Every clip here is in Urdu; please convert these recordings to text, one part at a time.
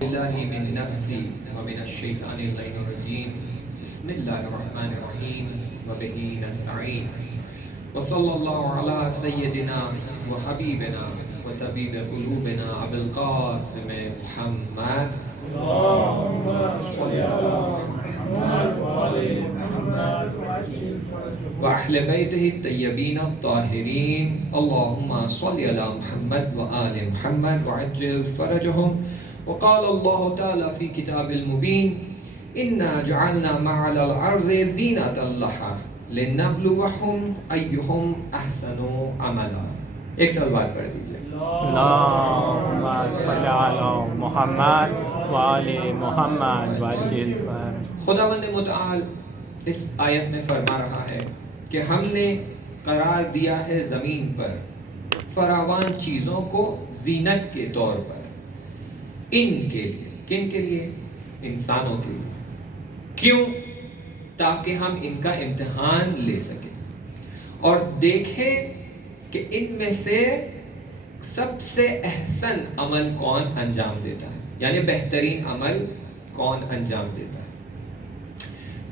بالله من نفسي ومن الشيطان اللعين الرجيم بسم الله الرحمن الرحيم وبه نستعين وصلى الله على سيدنا وحبيبنا وطبيب قلوبنا أبي القاسم محمد اللهم صل على محمد وآل محمد وأهل بيته الطيبين الطاهرين اللهم صل على محمد وآل محمد وعجل فرجهم. وقال الله تعالى في كتاب المبين إنا جعلنا ما على الأرض زينة لها لنبلوهم أيهم أحسن عملا. ایک سال بعد پڑھ دیجیے. اللهم صل على محمد وآل محمد وعجل فرجهم. خداوند متعال اس آیت میں فرما رہا ہے کہ ہم نے قرار دیا ہے زمین پر فراوان چیزوں کو زینت کے طور پر ان کے لیے. کن کے لیے؟ انسانوں کے لیے. کیوں؟ تاکہ ہم ان کا امتحان لے سکیں اور دیکھیں کہ ان میں سے سب سے احسن عمل کون انجام دیتا ہے، یعنی بہترین عمل کون انجام دیتا ہے.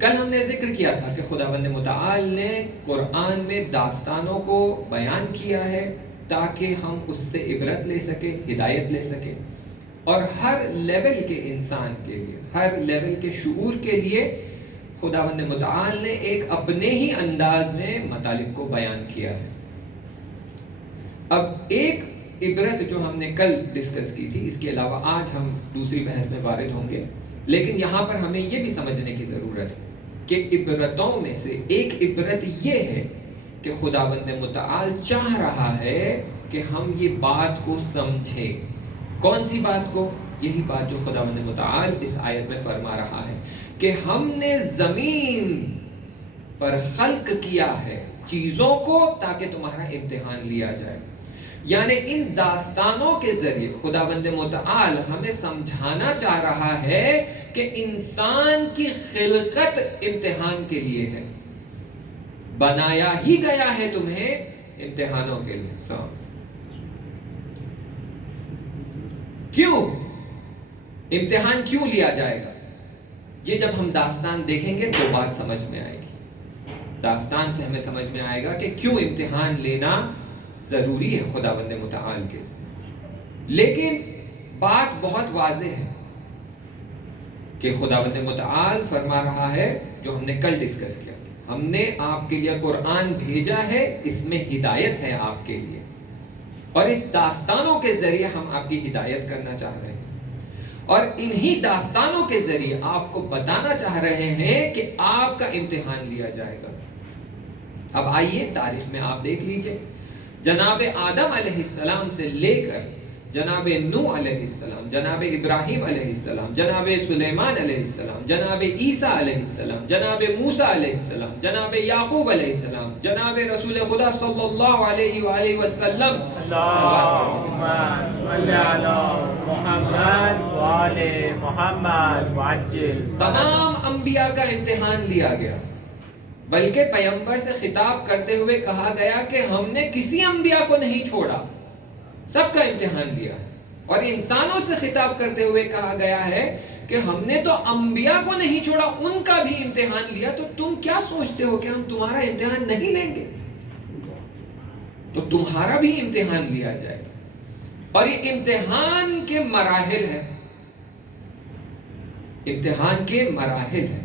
کل ہم نے ذکر کیا تھا کہ خداوند متعال نے قرآن میں داستانوں کو بیان کیا ہے تاکہ ہم اس سے عبرت لے سکیں، ہدایت لے سکیں، اور ہر لیول کے انسان کے لیے، ہر لیول کے شعور کے لیے خداوند متعال نے ایک اپنے ہی انداز میں مطالب کو بیان کیا ہے. اب ایک عبرت جو ہم نے کل ڈسکس کی تھی، اس کے علاوہ آج ہم دوسری بحث میں وارد ہوں گے، لیکن یہاں پر ہمیں یہ بھی سمجھنے کی ضرورت ہے کہ عبرتوں میں سے ایک عبرت یہ ہے کہ خداوند متعال چاہ رہا ہے کہ ہم یہ بات کو سمجھیں. کون سی بات کو؟ یہی بات جو خداوند متعال اس آیت میں فرما رہا ہے کہ ہم نے زمین پر خلق کیا ہے چیزوں کو تاکہ تمہارا امتحان لیا جائے. یعنی ان داستانوں کے ذریعے خداوند متعال ہمیں سمجھانا چاہ رہا ہے کہ انسان کی خلقت امتحان کے لیے ہے، بنایا ہی گیا ہے تمہیں امتحانوں کے لیے. کیوں امتحان کیوں لیا جائے گا؟ یہ جب ہم داستان دیکھیں گے تو بات سمجھ میں آئے گی. داستان سے ہمیں سمجھ میں آئے گا کہ کیوں امتحان لینا ضروری ہے خداوند متعال کے. لیکن بات بہت واضح ہے کہ خداوند متعال فرما رہا ہے جو ہم نے کل ڈسکس کیا، ہم نے آپ کے لیے قرآن بھیجا ہے، اس میں ہدایت ہے آپ کے لیے، اور اس داستانوں کے ذریعے ہم آپ کی ہدایت کرنا چاہ رہے ہیں، اور انہی داستانوں کے ذریعے آپ کو بتانا چاہ رہے ہیں کہ آپ کا امتحان لیا جائے گا. اب آئیے تاریخ میں آپ دیکھ لیجئے، جناب آدم علیہ السلام سے لے کر جناب نوح علیہ السلام، جناب ابراہیم علیہ السلام، جناب سلیمان علیہ السلام، جناب عیسیٰ علیہ السلام، جناب موسیٰ علیہ السلام، جناب یعقوب علیہ السلام، جناب رسول خدا صلی اللہ علیہ وآلہ وسلم، اللهم صل على محمد وآل محمد وعجل. تمام انبیاء کا امتحان لیا گیا، بلکہ پیغمبر سے خطاب کرتے ہوئے کہا گیا کہ ہم نے کسی انبیاء کو نہیں چھوڑا، سب کا امتحان لیا ہے. اور انسانوں سے خطاب کرتے ہوئے کہا گیا ہے کہ ہم نے تو انبیاء کو نہیں چھوڑا، ان کا بھی امتحان لیا. تو تم کیا سوچتے ہو کہ ہم تمہارا امتحان نہیں لیں گے؟ تو تمہارا بھی امتحان لیا جائے گا، اور یہ امتحان کے مراحل ہیں. امتحان کے مراحل ہیں.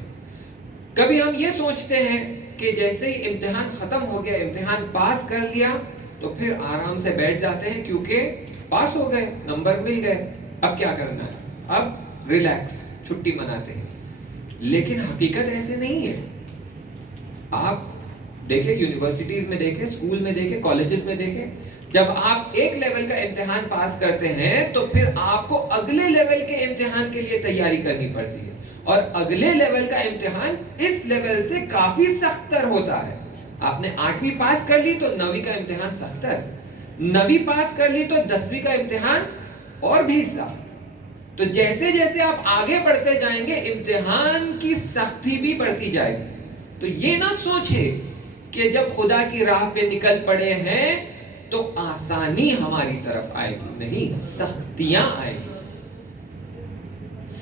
کبھی ہم یہ سوچتے ہیں کہ جیسے ہی امتحان ختم ہو گیا، امتحان پاس کر لیا تو پھر آرام سے بیٹھ جاتے ہیں کیونکہ پاس ہو گئے، نمبر مل گئے، اب کیا کرنا ہے، اب ریلیکس، چھٹی مناتے ہیں. لیکن حقیقت ایسے نہیں ہے. آپ دیکھیں، یونیورسٹیز میں دیکھیں، اسکول میں دیکھیں، کالجز میں دیکھیں، جب آپ ایک لیول کا امتحان پاس کرتے ہیں تو پھر آپ کو اگلے لیول کے امتحان کے لیے تیاری کرنی پڑتی ہے، اور اگلے لیول کا امتحان اس لیول سے کافی سخت تر ہوتا ہے. آپ نے 8ویں پاس کر لی تو 9ویں کا امتحان سخت ہے، 9ویں پاس کر لی تو 10ویں کا امتحان اور بھی سخت. تو جیسے جیسے آپ آگے بڑھتے جائیں گے امتحان کی سختی بھی بڑھتی جائے گی. تو یہ نہ سوچے کہ جب خدا کی راہ پہ نکل پڑے ہیں تو آسانی ہماری طرف آئے گی، نہیں، سختیاں آئے گی.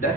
10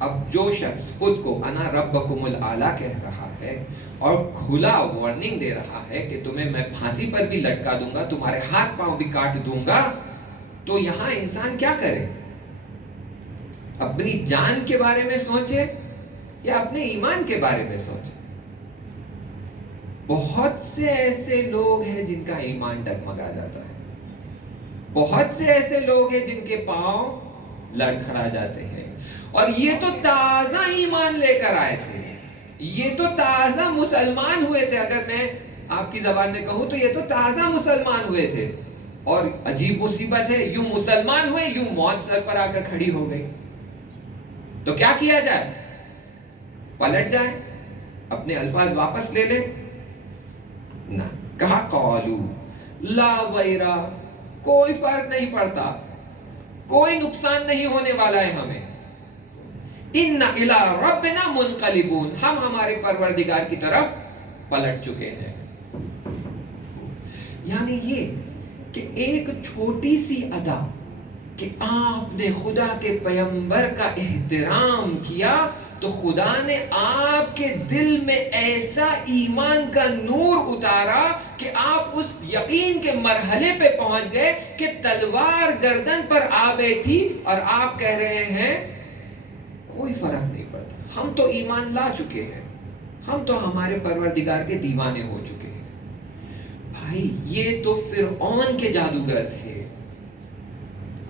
اب جو شخص خود کو انا ربکم الاعلی کہہ رہا ہے اور کھلا وارننگ دے رہا ہے کہ تمہیں میں پھانسی پر بھی لٹکا دوں گا, تمہارے ہاتھ پاؤں بھی کاٹ دوں گا, تو یہاں انسان کیا کرے؟ اپنی جان کے بارے میں سوچے یا اپنے ایمان کے بارے میں سوچے؟ بہت سے ایسے لوگ ہیں جن کا ایمان ڈگمگا جاتا ہے, بہت سے ایسے لوگ ہیں جن کے پاؤں لڑکھڑا جاتے ہیں, اور یہ تو تازہ ایمان لے کر آئے تھے, یہ تو تازہ مسلمان ہوئے تھے. اگر میں آپ کی زبان میں کہوں تو یہ تو تازہ مسلمان ہوئے تھے, اور عجیب مصیبت ہے, یوں مسلمان ہوئے یوں موت سر پر آ کر کھڑی ہو گئی. تو کیا کیا جائے؟ پلٹ جائے, اپنے الفاظ واپس لے لیں؟ نہ, کہا قالو لا ویرا, کوئی فرق نہیں پڑتا, کوئی نقصان نہیں ہونے والا ہے ہمیں. اِنَّ إِلَىٰ رَبِّنَا مُنْقَلِبُونَ, ہم ہمارے پروردگار کی طرف پلٹ چکے ہیں. یعنی یہ کہ ایک چھوٹی سی ادا کہ آپ نے خدا کے پیغمبر کا احترام کیا تو خدا نے آپ کے دل میں ایسا ایمان کا نور اتارا کہ آپ اس یقین کے مرحلے پہ پہنچ گئے کہ تلوار گردن پر آ بیٹھی اور آپ کہہ رہے ہیں کوئی فرق نہیں پڑتا, ہم تو ایمان لا چکے ہیں, ہم تو ہمارے پروردگار کے دیوانے ہو چکے ہیں. بھائی یہ تو فرعون کے جادوگر تھے.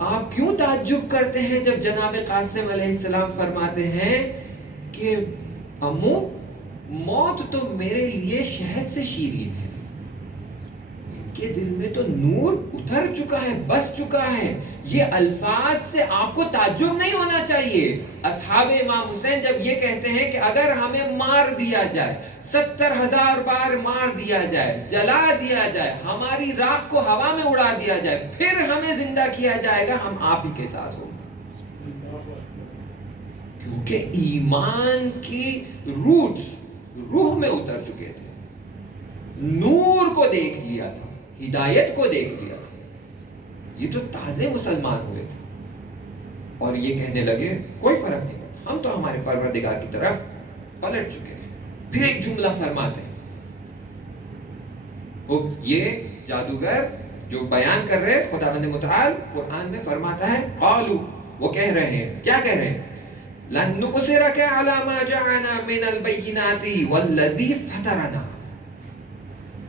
آپ کیوں تعجب کرتے ہیں جب جناب قاسم علیہ السلام فرماتے ہیں کہ امو موت تو میرے لیے شہد سے شیرین ہے؟ ان کے دل میں تو نور اتر چکا ہے, بس چکا ہے. یہ الفاظ سے آپ کو تعجب نہیں ہونا چاہیے. اصحاب امام حسین جب یہ کہتے ہیں کہ اگر ہمیں مار دیا جائے, 70,000 بار مار دیا جائے, جلا دیا جائے, ہماری راکھ کو ہوا میں اڑا دیا جائے, پھر ہمیں زندہ کیا جائے گا, ہم آپ ہی کے ساتھ ہوں گے. کیونکہ ایمان کی روٹس روح میں اتر چکے تھے, نور کو دیکھ لیا تھا, ہدایت کو دیکھ لیا تھا. یہ تو تازے مسلمان ہوئے تھے اور یہ کہنے لگے کوئی فرق نہیں پڑتا, ہم تو ہمارے پروردگار کی طرف پلٹ چکے ہیں. پھر ایک جملہ فرماتے ہیں, یہ جادوگر جو بیان کر رہے خداوند متعال قرآن میں فرماتا ہے قالو, وہ کہہ رہے ہیں, کیا کہہ رہے ہیں؟ لن نؤثرک علی ما جاءنا من البینات والذی فطرنا,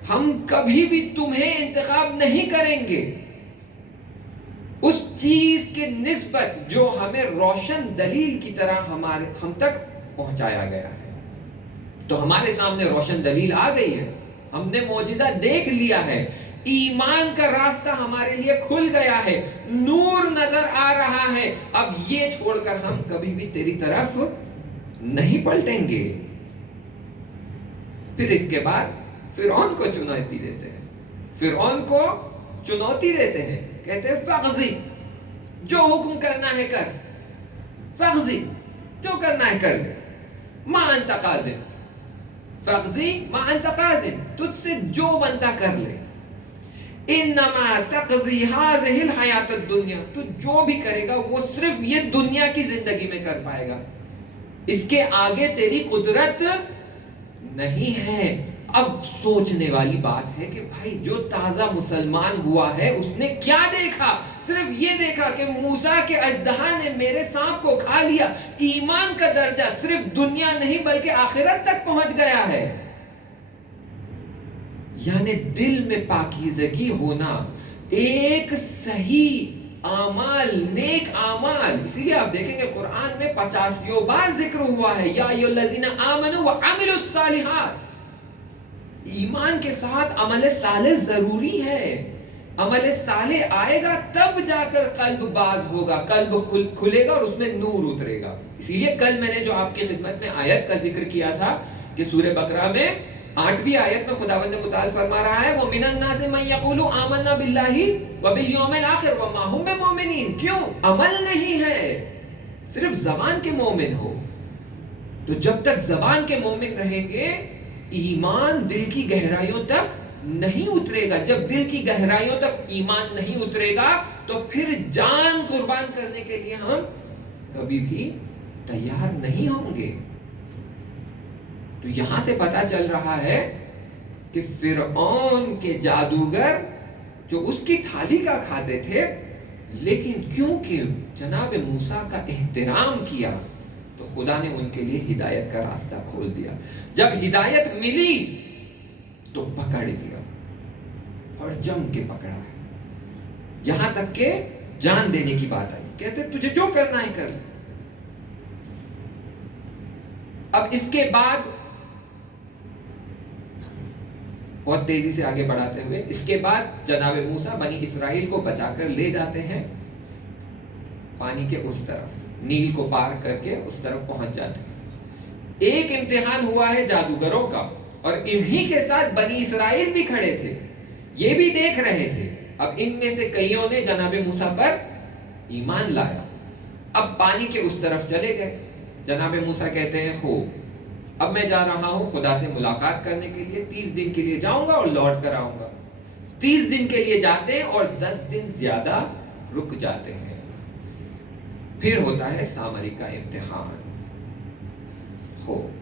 ہم کبھی بھی تمہیں انتخاب نہیں کریں گے اس چیز کے نسبت جو ہمیں روشن دلیل کی طرح ہم تک پہنچایا گیا ہے. تو ہمارے سامنے روشن دلیل آ گئی ہے, ہم نے معجزہ دیکھ لیا ہے, ایمان کا راستہ ہمارے لیے کھل گیا ہے, نور نظر آ رہا ہے. اب یہ چھوڑ کر ہم کبھی بھی تیری طرف نہیں پلٹیں گے. پھر اس کے بعد فرعون کو چنوتی دیتے ہیں, فرعون کو چنوتی دیتے ہیں, کہتے ہیں فغزی, جو حکم کرنا ہے کر, فغزی, جو کرنا ہے کر لے, ما انت قاضٍ, فغزی ما انت قاضٍ, تجھ سے جو بنتا کر لے. انما تقضی هذه الحیات الدنیا, تو جو بھی کرے گا وہ صرف یہ دنیا کی زندگی میں کر پائے گا, اس کے آگے تیری قدرت نہیں ہے. اب سوچنے والی بات ہے کہ بھائی جو تازہ مسلمان ہوا ہے اس نے کیا دیکھا؟ صرف یہ دیکھا کہ موسیٰ کے اژدہا نے میرے سانپ کو کھا لیا. ایمان کا درجہ صرف دنیا نہیں بلکہ آخرت تک پہنچ گیا ہے. یعنی دل میں پاکیزگی ہونا, ایک صحیح اعمال, نیک اعمال. اسی لیے آپ دیکھیں گے قرآن میں 85 بار ذکر ہوا ہے یا ایھا الذین آمنوا وعملوا الصالحات. ایمان کے ساتھ عمل صالح ضروری ہے. عمل صالح آئے گا تب جا کر قلب باز ہوگا, قلب کھلے گا اور اس میں نور اترے گا. اسی لیے کل میں نے جو آپ کی خدمت میں آیت کا ذکر کیا تھا کہ سورہ بقرہ میں 8ویں آیت میں خداوند متعال فرما رہا ہے وَمِنَ النَّاسِ مَن يَقُولُ آمَنَّا بِاللَّهِ وَبِالْيَوْمِ الْآخِرِ وَمَا هُم بِمُؤْمِنِينَ. کیوں؟ عمل نہیں ہے, صرف زبان کے مومن ہو. تو جب تک زبان کے مومن رہیں گے ایمان دل کی گہرائیوں تک نہیں اترے گا. جب دل کی گہرائیوں تک ایمان نہیں اترے گا تو پھر جان قربان کرنے کے لیے ہم کبھی بھی تیار نہیں ہوں گے. تو یہاں سے پتا چل رہا ہے کہ فرعون کے جادوگر جو اس کی تھالی کا کھاتے تھے، لیکن کیونکہ جناب موسیٰ کا احترام کیا تو خدا نے ان کے لیے ہدایت کا راستہ کھول دیا. جب ہدایت ملی تو پکڑ لیا اور جم کے پکڑا ہے، یہاں تک کہ جان دینے کی بات آئی. کہتے تجھے جو کرنا ہے کر. اب اس کے بعد بہت تیزی سے آگے بڑھاتے ہوئے، اس کے بعد جناب موسیٰ بنی اسرائیل کو بچا کر لے جاتے ہیں پانی کے اس طرف، نیل کو پار کر کے اس طرف پہنچ جاتے ہیں. ایک امتحان ہوا ہے جادوگروں کا، اور انہی کے ساتھ بنی اسرائیل بھی کھڑے تھے، یہ بھی دیکھ رہے تھے. اب ان میں سے کئیوں نے جناب موسیٰ پر ایمان لایا. اب پانی کے اس طرف چلے گئے. جناب موسیٰ کہتے ہیں خوب، اب میں جا رہا ہوں خدا سے ملاقات کرنے کے لیے، 30 دن کے لیے جاؤں گا اور لوٹ کر آؤں گا. 30 دن کے لیے جاتے ہیں اور 10 دن زیادہ رک جاتے ہیں. پھر ہوتا ہے سامری کا امتحان.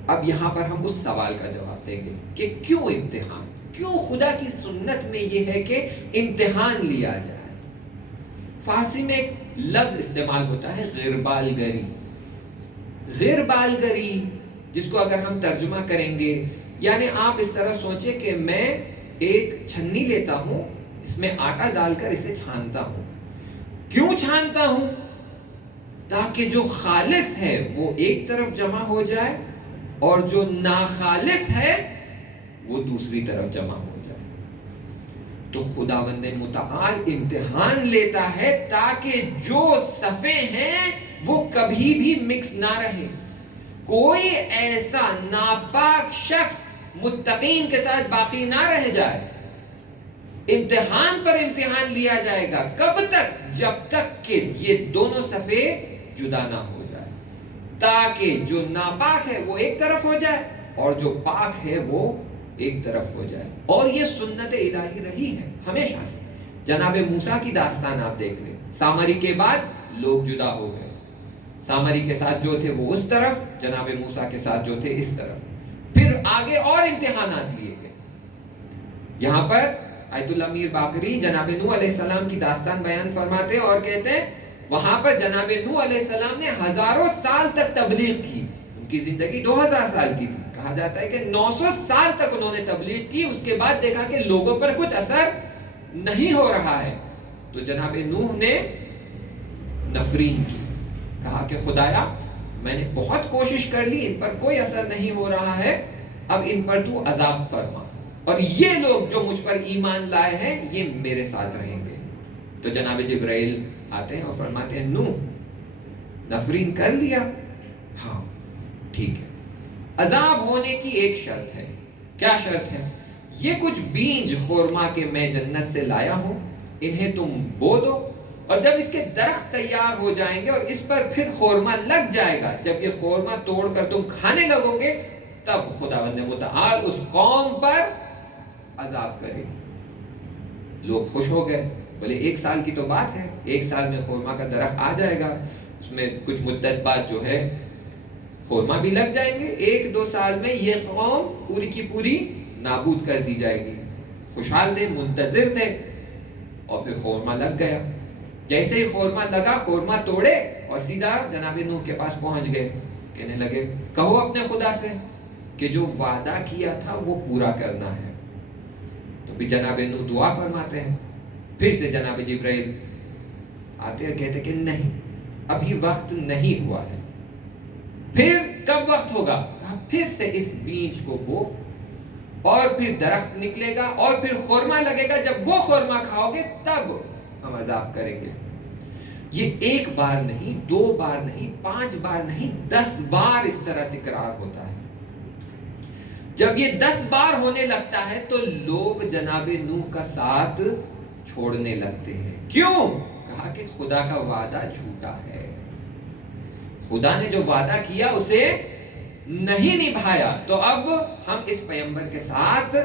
اب یہاں پر ہم اس سوال کا جواب دیں گے کہ کیوں امتحان، کیوں خدا کی سنت میں یہ ہے کہ امتحان لیا جائے. فارسی میں ایک لفظ استعمال ہوتا ہے غربالگری. غربالگری جس کو اگر ہم ترجمہ کریں گے، یعنی آپ اس طرح سوچیں کہ میں ایک چھنی لیتا ہوں، اس میں آٹا ڈال کر اسے چھانتا ہوں. کیوں چھانتا ہوں؟ تاکہ جو خالص ہے وہ ایک طرف جمع ہو جائے اور جو ناخالص ہے وہ دوسری طرف جمع ہو جائے. تو خداوند متعال امتحان لیتا ہے تاکہ جو صفے ہیں وہ کبھی بھی مکس نہ رہے. کوئی ایسا ناپاک شخص متقین کے ساتھ باقی نہ رہ جائے. امتحان پر امتحان لیا جائے گا. کب تک؟ جب تک کہ یہ دونوں صفے جدا نہ ہو جائے، تاکہ جو ناپاک ہے وہ ایک طرف ہو جائے اور جو پاک ہے وہ ایک طرف ہو جائے. اور یہ سنت الہی رہی ہے ہمیشہ سے. جناب موسیٰ کی داستان آپ دیکھ لیں. سامری کے بعد لوگ جدا ہو گئے. سامری کے ساتھ جو تھے وہ اس طرف، جناب موسیٰ کے ساتھ جو تھے اس طرف. پھر آگے اور امتحانات لیے گئے. یہاں پر آیت اللہ میر باقری جناب نوح علیہ السلام کی داستان بیان فرماتے اور کہتے ہیں وہاں پر جناب نوح علیہ السلام نے ہزاروں سال تک تبلیغ کی. ان کی زندگی 2000 سال کی تھی. کہا جاتا ہے کہ 900 سال تک انہوں نے تبلیغ کی. اس کے بعد دیکھا کہ لوگوں پر کچھ اثر نہیں ہو رہا ہے، تو جناب نوح نے نفرین کی. کہا کہ خدایا میں نے بہت کوشش کر لی، ان پر کوئی اثر نہیں ہو رہا ہے، اب ان پر تو عذاب فرما، اور یہ لوگ جو مجھ پر ایمان لائے ہیں یہ میرے ساتھ رہیں گے. تو جناب جبرائیل آتے ہیں اور فرماتے ہیں نوح نفرین کر لیا؟ ہاں ٹھیک ہے. عذاب ہونے کی ایک شرط ہے. کیا شرط ہے؟ یہ کچھ بیج خورما کے میں جنت سے لایا ہوں، انہیں تم بو دو، اور جب اس کے درخت تیار ہو جائیں گے اور اس پر پھر خورما لگ جائے گا، جب یہ خورما توڑ کر تم کھانے لگو گے تب خداوند متعال اس قوم پر عذاب کرے. لوگ خوش ہو گئے، بولے 1 سال کی تو بات ہے، 1 سال میں خورما کا درخت آ جائے گا، اس میں کچھ مدت بعد جو ہے خورما بھی لگ جائیں گے، 1-2 سال میں یہ قوم پوری کی پوری نابود کر دی جائے گی. خوشحال تھے، منتظر تھے، اور پھر خورما لگ گیا. جیسے ہی خورما لگا، خورما توڑے اور سیدھا جناب نوح کے پاس پہنچ گئے. کہنے لگے کہو اپنے خدا سے کہ جو وعدہ کیا تھا وہ پورا کرنا ہے. تو پھر جناب نوح دعا فرماتے ہیں. پھر سے جناب جبرائیل آتے ہیں، کہتے کہ نہیں ابھی وقت نہیں ہوا ہے. پھر کب وقت ہوگا؟ کہا پھر سے اس بیج کو بو، اور پھر درخت نکلے گا اور پھر خورما لگے گا. جب وہ خورما کھاؤ گے تب ہم عذاب کریں گے. یہ 1 بار نہیں، 2 بار نہیں، 5 بار نہیں، 10 بار اس طرح تکرار ہوتا ہے. جب یہ 10 بار ہونے لگتا ہے تو لوگ جناب نوح کا ساتھ چھوڑنے لگتے ہیں. کیوں؟ کہا کہ خدا کا وعدہ جھوٹا ہے. خدا نے جو وعدہ کیا اسے نہیں نبھایا، تو اب ہم اس پیغمبر کے ساتھ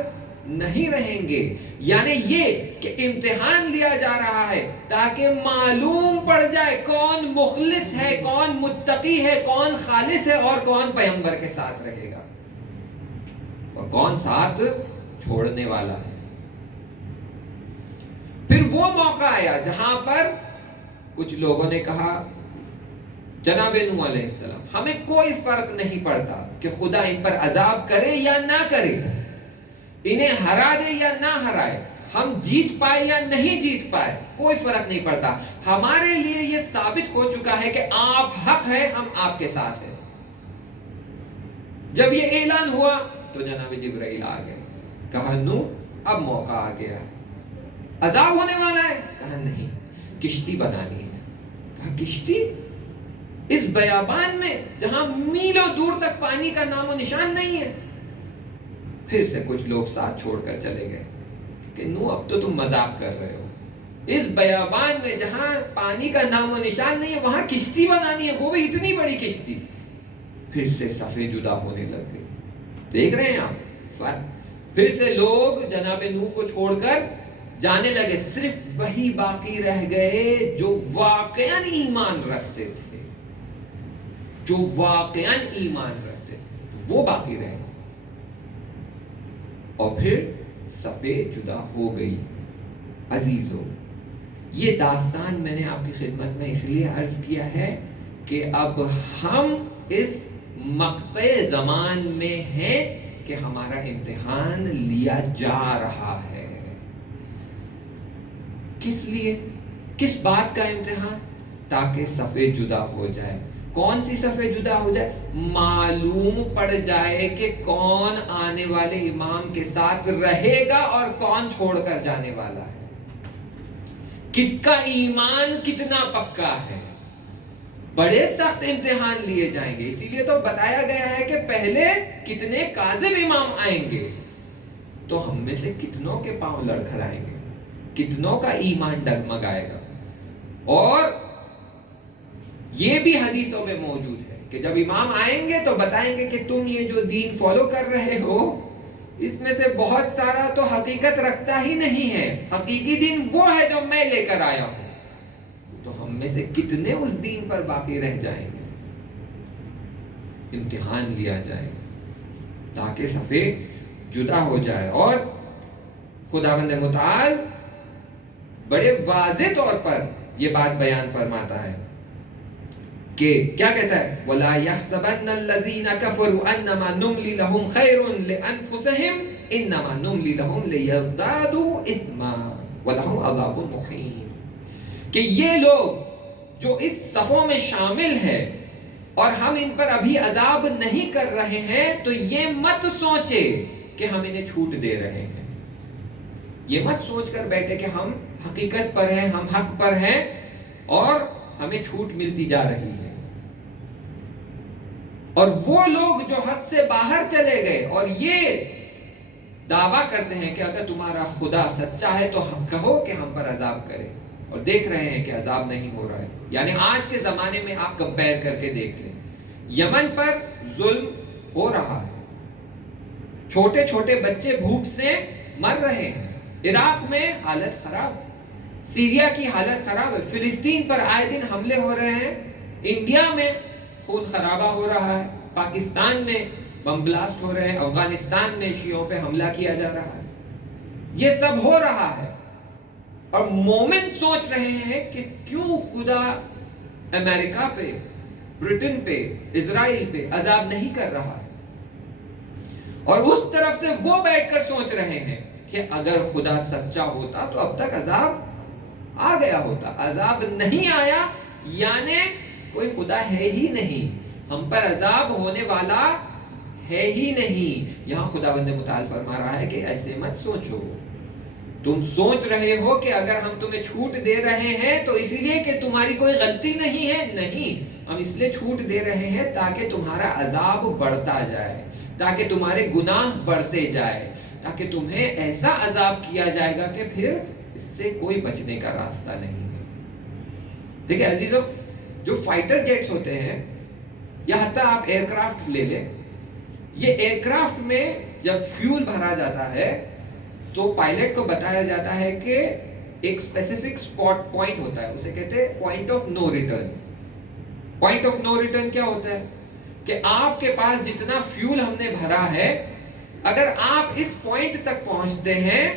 نہیں رہیں گے. یعنی یہ کہ امتحان لیا جا رہا ہے تاکہ معلوم پڑ جائے کون مخلص ہے, کون متقی ہے, کون خالص ہے, اور کون پیغمبر کے ساتھ رہے گا اور کون ساتھ چھوڑنے والا ہے. پھر وہ موقع آیا جہاں پر کچھ لوگوں نے کہا جناب نوح علیہ السلام ہمیں کوئی فرق نہیں پڑتا کہ خدا ان پر عذاب کرے یا نہ کرے, انہیں ہرا دے یا نہ ہرائے, ہم جیت پائے یا نہیں جیت پائے, کوئی فرق نہیں پڑتا, ہمارے لیے یہ ثابت ہو چکا ہے کہ آپ حق ہے, ہم آپ کے ساتھ ہیں. جب یہ اعلان ہوا تو جناب جبرائیل آ گئے, کہا نوح اب موقع آ گیا, عذاب ہونے والا ہے. کہا نہیں, کشتی بنانی ہے. کہا کشتی اس بیابان میں جہاں میلوں دور تک پانی کا نام و نشان نہیں ہے. پھر سے کچھ لوگ ساتھ چھوڑ کر چلے گئے کہ نو اب تو تم مذاق کر رہے ہو, اس بیابان میں جہاں پانی کا نام و نشان نہیں ہے وہاں کشتی بنانی ہے, وہ بھی اتنی بڑی کشتی. پھر سے صفیں جدا ہونے لگ گئی. دیکھ رہے ہیں آپ فرق. پھر سے لوگ جناب نوح کو چھوڑ کر جانے لگے, صرف وہی باقی رہ گئے جو واقعاً ایمان رکھتے تھے, جو واقعاً ایمان رکھتے تھے وہ باقی رہے. اور پھر صفیں جدا ہو گئی. عزیزو, یہ داستان میں نے آپ کی خدمت میں اس لیے عرض کیا ہے کہ اب ہم اس مقطع زمان میں ہیں کہ ہمارا امتحان لیا جا رہا ہے. کس لیے, کس بات کا امتحان؟ تاکہ صفیں جدا ہو جائے. کون سی صفیں جدا ہو جائے؟ معلوم پڑ جائے کہ کون آنے والے امام کے ساتھ رہے گا اور کون چھوڑ کر جانے والا ہے, کس کا ایمان کتنا پکا ہے. بڑے سخت امتحان لیے جائیں گے. اسی لیے تو بتایا گیا ہے کہ پہلے کتنے کاذب امام آئیں گے تو ہم میں سے کتنوں کے پاؤں لڑکھڑائیں گے, کتنوں کا ایمان ڈگمگائے گا. اور یہ بھی حدیثوں میں موجود ہے کہ جب امام آئیں گے تو بتائیں گے کہ تم یہ جو دین فالو کر رہے ہو اس میں سے بہت سارا تو حقیقت رکھتا ہی نہیں ہے, حقیقی دین وہ ہے جو میں لے کر آیا ہوں. تو ہم میں سے کتنے اس دین پر باقی رہ جائیں گے. امتحان لیا جائے گا تاکہ صفیں جدا ہو جائے. اور خداوند متعال بڑے واضح طور پر یہ بات بیان فرماتا ہے کہ کیا کہتا ہے, وَلَا يَحْسَبَنَّ الَّذِينَ كَفَرُوا أَنَّمَا نُمْلِي لَهُمْ خَيْرٌ لِأَنفُسِهِمْ إِنَّمَا نُمْلِي لَهُمْ لِيَزْدَادُوا إِثْمًا وَلَهُمْ عَذَابٌ مُّهِينٌ. کہ یہ لوگ جو اس صفوں میں شامل ہیں اور ہم ان پر ابھی عذاب نہیں کر رہے ہیں تو یہ مت سوچے کہ ہم انہیں چھوٹ دے رہے ہیں. یہ مت سوچ کر بیٹھے کہ ہم حقیقت پر ہیں, ہم حق پر ہیں اور ہمیں چھوٹ ملتی جا رہی ہے. اور وہ لوگ جو حق سے باہر چلے گئے اور یہ دعویٰ کرتے ہیں کہ اگر تمہارا خدا سچا ہے تو کہو کہ ہم پر عذاب کرے, اور دیکھ رہے ہیں کہ عذاب نہیں ہو رہا ہے. یعنی آج کے زمانے میں آپ کمپیئر کر کے دیکھ لیں, یمن پر ظلم ہو رہا ہے, چھوٹے چھوٹے بچے بھوک سے مر رہے ہیں, عراق میں حالت خراب ہے, سیریا کی حالت خراب ہے, فلسطین پر آئے دن حملے ہو رہے ہیں, انڈیا میں خون خرابہ ہو رہا ہے, پاکستان میں بم بلاسٹ ہو رہے ہیں, افغانستان میں شیعوں پہ حملہ کیا جا رہا ہے. یہ سب ہو رہا ہے اور مومن سوچ رہے ہیں کہ کیوں خدا امریکہ پہ, برٹن پہ, اسرائیل پہ عذاب نہیں کر رہا ہے. اور اس طرف سے وہ بیٹھ کر سوچ رہے ہیں کہ اگر خدا سچا ہوتا تو اب تک عذاب آ گیا ہوتا. عذاب نہیں آیا یعنی کوئی خدا ہے ہی نہیں, ہم پر عذاب ہونے والا ہے ہی نہیں. یہاں خداوند متعال فرما رہا ہے کہ ایسے مت سوچو. تم سوچ رہے ہو کہ اگر ہم تمہیں چھوٹ دے رہے ہیں تو اسی لیے کہ تمہاری کوئی غلطی نہیں ہے. نہیں, ہم اس لیے چھوٹ دے رہے ہیں تاکہ تمہارا عذاب بڑھتا جائے, تاکہ تمہارے گناہ بڑھتے جائے, تاکہ تمہیں ایسا عذاب کیا جائے گا کہ پھر اس سے کوئی بچنے کا راستہ نہیں ہے. دیکھیں عزیزو, جو فائٹر جیٹس ہوتے ہیں یا حتیٰ آپ ایئر کرافٹ لے لیں, یہ ایئر کرافٹ میں جب فیول بھرا جاتا ہے تو پائلٹ کو بتایا جاتا ہے کہ ایک اسپیسیفک اسپاٹ پوائنٹ ہوتا ہے, اسے کہتے ہیں point of no return. Point of no return کیا ہوتا ہے کہ آپ کے پاس جتنا فیول ہم نے بھرا ہے, اگر آپ اس پوائنٹ تک پہنچتے ہیں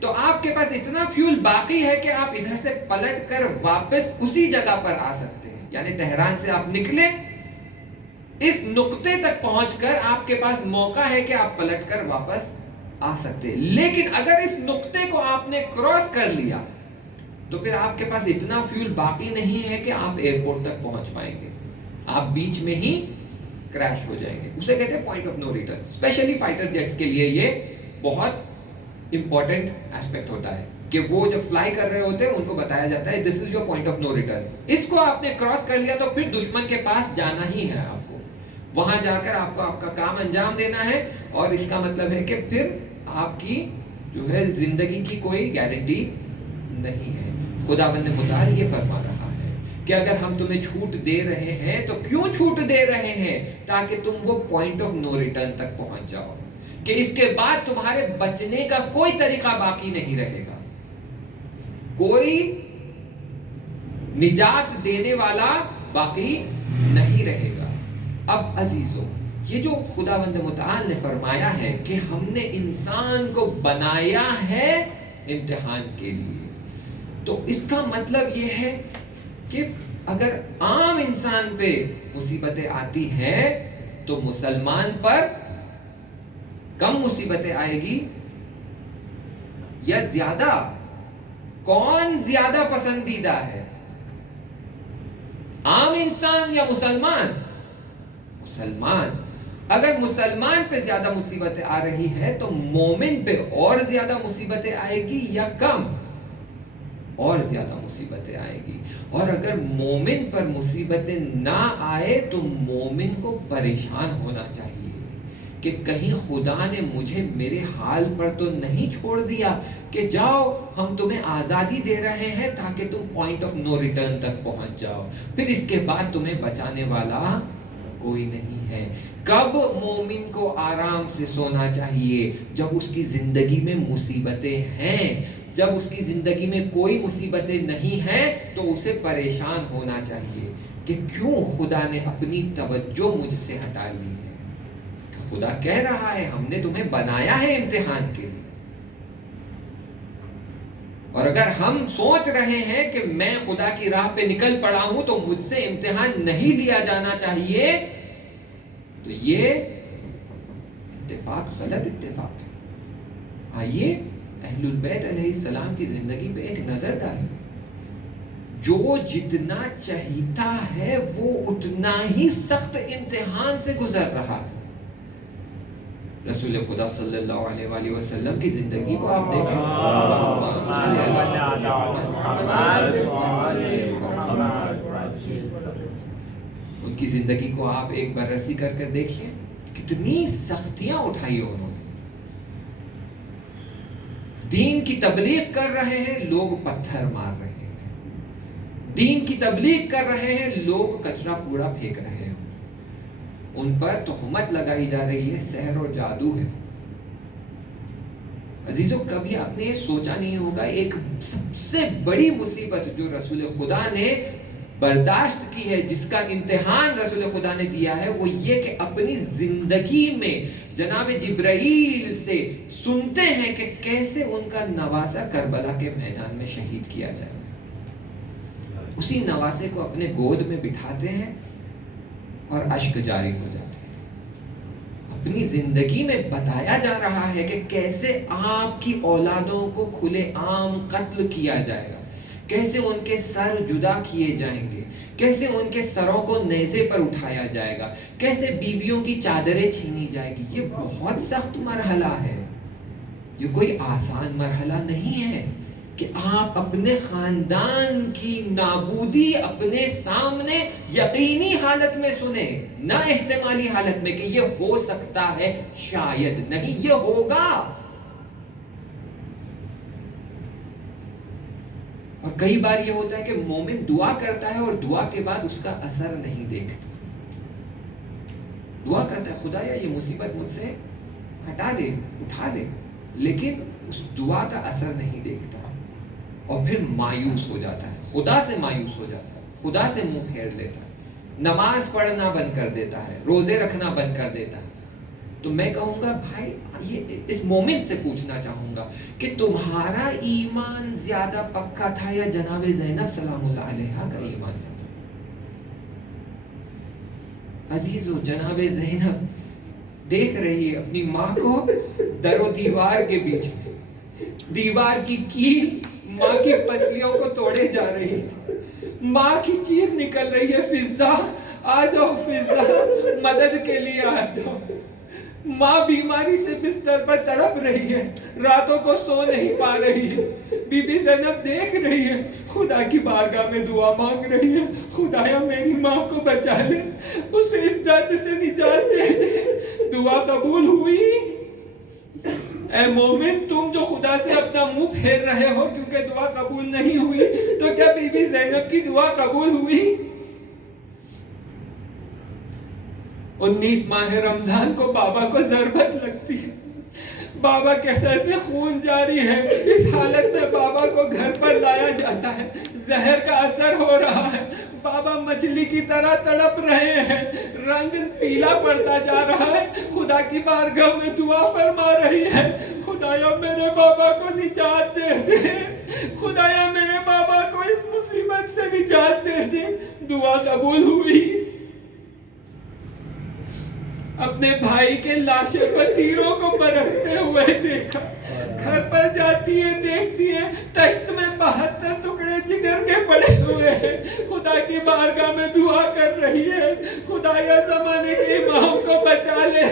تو آپ کے پاس اتنا فیول باقی ہے کہ آپ ادھر سے پلٹ کر واپس اسی جگہ پر آ سکتے ہیں. یعنی تہران سے آپ نکلے, اس نقطے تک پہنچ کر آپ کے پاس موقع ہے کہ آپ پلٹ کر واپس آ سکتے ہیں. لیکن اگر اس نقطے کو آپ نے کراس کر لیا تو پھر آپ کے پاس اتنا فیول باقی نہیں ہے کہ آپ ایئرپورٹ تک پہنچ پائیں گے, آپ بیچ میں ہی کریش ہو جائیں گے. اسے کہتے ہیں point of no return. Especially fighter jets کے لیے یہ بہت امپورٹنٹ ایسپیکٹ ہوتا ہے کہ وہ جب فلائی کر رہے ہوتے ہیں ان کو بتایا جاتا ہے this is your point of no return. اس کو آپ نے کراس کر لیا تو پھر دشمن کے پاس جانا ہی ہے, آپ کو وہاں جا کر آپ کو آپ کا کام انجام دینا ہے, اور اس کا مطلب ہے کہ پھر آپ کی جو ہے زندگی کی کوئی گارنٹی نہیں ہے. خداوند متعال یہ فرما رہا ہے کہ اگر ہم تمہیں چھوٹ دے رہے ہیں تو کیوں چھوٹ دے رہے ہیں؟ تاکہ تم وہ پوائنٹ آف نو ریٹرن تک پہنچ جاؤ کہ اس کے بعد تمہارے بچنے کا کوئی طریقہ باقی نہیں رہے گا, کوئی نجات دینے والا باقی نہیں رہے گا. اب عزیزو, یہ جو خداوند متعال نے فرمایا ہے کہ ہم نے انسان کو بنایا ہے امتحان کے لیے, تو اس کا مطلب یہ ہے کہ اگر عام انسان پہ مصیبتیں آتی ہیں تو مسلمان پر کم مصیبتیں آئے گی یا زیادہ؟ کون زیادہ پسندیدہ ہے, عام انسان یا مسلمان؟ مسلمان. اگر مسلمان پہ زیادہ مصیبتیں آ رہی ہے تو مومن پہ اور زیادہ مصیبتیں آئے گی یا کم؟ اور زیادہ مصیبتیں آئے گی. اور اگر مومن پر مصیبتیں نہ آئے تو مومن کو پریشان ہونا چاہیے کہ کہیں خدا نے مجھے میرے حال پر تو نہیں چھوڑ دیا کہ جاؤ ہم تمہیں آزادی دے رہے ہیں تاکہ تم پوائنٹ آف نو ریٹرن تک پہنچ جاؤ, پھر اس کے بعد تمہیں بچانے والا کوئی نہیں ہے. کب مومن کو آرام سے سونا چاہیے؟ جب اس کی زندگی میں مصیبتیں ہیں. جب اس کی زندگی میں کوئی مصیبتیں نہیں ہیں تو اسے پریشان ہونا چاہیے کہ کیوں خدا نے اپنی توجہ مجھ سے ہٹا لی ہے. خدا کہہ رہا ہے ہم نے تمہیں بنایا ہے امتحان کے لیے, اور اگر ہم سوچ رہے ہیں کہ میں خدا کی راہ پہ نکل پڑا ہوں تو مجھ سے امتحان نہیں لیا جانا چاہیے, تو یہ اتفاق غلط اتفاق ہے. آئیے اہل البیت علیہ السلام کی زندگی پہ ایک نظر ڈالیں. جو جتنا چہیتا ہے وہ اتنا ہی سخت امتحان سے گزر رہا ہے. رسول خدا صلی اللہ علیہ وآلہ وسلم کی زندگی کو آپ دیکھیں, ان کی زندگی کو آپ ایک بررسی کر کر دیکھیے, کتنی سختیاں اٹھائی انہوں نے. دین کی تبلیغ کر رہے ہیں, لوگ پتھر مار رہے ہیں. دین کی تبلیغ کر رہے ہیں, لوگ کچرا کوڑا پھینک رہے ہیں. ان پر تہمت لگائی جا رہی ہے سحر اور جادو ہے. عزیزو, کبھی آپ نے سوچا نہیں ہوگا ایک سب سے بڑی مصیبت جو رسول خدا نے برداشت کی ہے, جس کا امتحان رسول خدا نے دیا ہے, وہ یہ کہ اپنی زندگی میں جناب جبرائیل سے سنتے ہیں کہ کیسے ان کا نواسا کربلا کے میدان میں شہید کیا جائے. اسی نواسے کو اپنے گود میں بٹھاتے ہیں اور اشک جاری ہو جاتے ہیں. اپنی زندگی میں بتایا جا رہا ہے کہ کیسے آپ کی اولادوں کو کھلے عام قتل کیا جائے گا, کیسے ان کے سر جدا کیے جائیں گے, کیسے ان کے سروں کو نیزے پر اٹھایا جائے گا, کیسے بیویوں کی چادریں چھینی جائے گی. یہ بہت سخت مرحلہ ہے, یہ کوئی آسان مرحلہ نہیں ہے کہ آپ اپنے خاندان کی نابودی اپنے سامنے یقینی حالت میں سنیں, نہ احتمالی حالت میں کہ یہ ہو سکتا ہے, شاید نہیں, یہ ہوگا. اور کئی بار یہ ہوتا ہے کہ مومن دعا کرتا ہے اور دعا کے بعد اس کا اثر نہیں دیکھتا. دعا کرتا ہے خدایا یہ مصیبت مجھ سے ہٹا لے, اٹھا لے, لیکن اس دعا کا اثر نہیں دیکھتا ہے اور پھر مایوس ہو جاتا ہے، خدا سے مایوس ہو جاتا ہے، خدا سے منہ پھیر لیتا ہے، نماز پڑھنا بند کر دیتا ہے، روزے رکھنا بند کر دیتا ہے، تو میں کہوں گا بھائی یہ اس مومن سے پوچھنا چاہوں گا کہ تمہارا ایمان زیادہ پکا تھا یا جناب زینب سلام اللہ علیہا کا ایمان سے تھا؟ عزیزو، جناب زینب دیکھ رہی ہے اپنی ماں کو در و دیوار کے بیچ میں، دیوار کی کیل ماں کی پسلیوں کو توڑے جا رہی ہے، ماں کی چیخ نکل رہی ہے، فضا آ جاؤ، فضا مدد کے لیے آ جاؤ۔ ماں بیماری سے بستر پر تڑپ رہی ہے، راتوں کو سو نہیں پا رہی ہے، بی بی زینب دیکھ رہی ہے، خدا کی بارگاہ میں دعا مانگ رہی ہے، خدایا میری ماں کو بچا لے، اسے اس درد سے نجات دے دے۔ دعا قبول ہوئی؟ اے مومن، تم جو خدا سے اپنا منہ پھیر رہے ہو کیونکہ دعا قبول نہیں ہوئی، تو کیا بی بی زینب کی دعا قبول ہوئی؟ 19 ماہ رمضان کو بابا کو ضربت لگتی ہے، بابا کے سر سے خون جاری ہے، اس حالت میں بابا کو گھر پر لایا جاتا ہے، زہر کا اثر ہو رہا ہے، بابا مچھلی کی طرح تڑپ رہے ہیں، رنگ پیلا پڑتا جا رہا ہے، خدا کی بارگاہ میں دعا فرما رہی ہے، خدایا میرے بابا کو نجات دے دے، خدایا میرے بابا کو اس مصیبت سے نجات دے دے۔ دعا قبول ہوئی؟ اپنے بھائی کے لاشے پر تیروں کو برستے ہوئے دیکھا، گھر پر جاتی ہے، دیکھتی ہے تشت میں 72 ٹکڑے جگر کے پڑے ہوئے ہیں، خدا کی بارگاہ میں دعا کر رہی ہے، خدایا زمانے کے امام کو بچا لے۔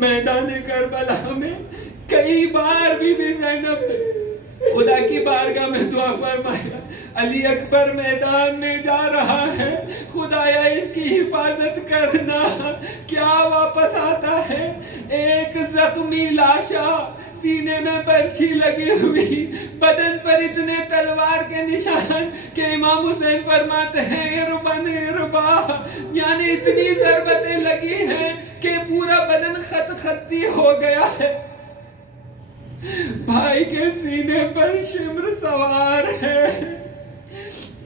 میدان کربلا میں کئی بار بی بی زینب نے خدا کی بارگاہ میں دعا فرمایا، علی اکبر میدان میں جا رہا ہے، خدایا اس کی حفاظت کرنا، کیا واپس آتا ہے ایک زخمی لاشا، سینے میں برچھی لگی ہوئی، بدن پر اتنے تلوار کے نشان کہ امام حسین فرماتے ہیں اربن اربا، یعنی اتنی ضربتیں لگی ہیں کہ پورا بدن خط خطی ہو گیا ہے، بھائی کے سینے پر شمر سوار ہے،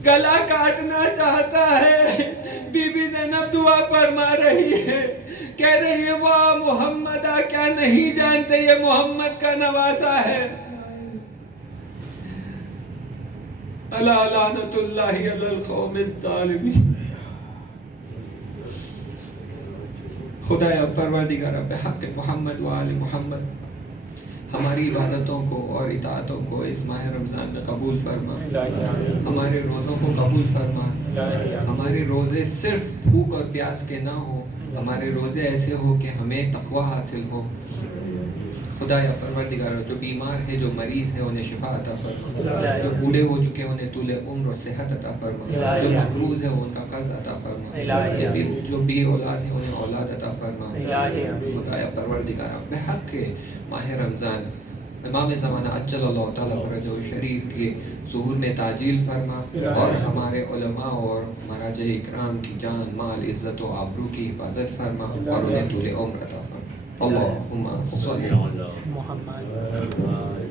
گلا کاٹنا چاہتا ہے، بی بی زینب دعا فرما رہی ہے، کہہ رہی ہے واہ محمدہ، کیا نہیں جانتے یہ محمد کا نواسا ہے۔ الا لعنت اللہ علی القوم الظالمین۔ خدایا پروردگارہ بحق محمد و آل محمد ہماری عبادتوں کو اور اطاعتوں کو اس ماہ رمضان میں قبول فرما، ہمارے روزوں کو قبول فرما، ہمارے روزے صرف بھوک اور پیاس کے نہ ہو، ہمارے روزے ایسے ہو کہ ہمیں تقوی حاصل ہو۔ خدایا پروردگارہ جو بیمار ہے، جو مریض ہے، انہیں شفا عطا فرما، جو بوڑھے ہو چکے ہیں انہیں طول عمر و صحت عطا فرما، جو مقروض ہے ان کا قرض عطا فرما، جو بے اولاد ہے انہیں اولاد عطا فرما۔ خدایا پروردگارہ بحق ماہ رمضان امام زمانہ عجل اللہ تعالیٰ فرجہ شریف کے ظہور میں تعجیل فرما، اور ہمارے علماء اور مراجع اکرام کی جان، مال، عزت و آبرو کی حفاظت فرما، اور انہیں طول عمر عطا فرما۔ اللہم صلی علی محمد۔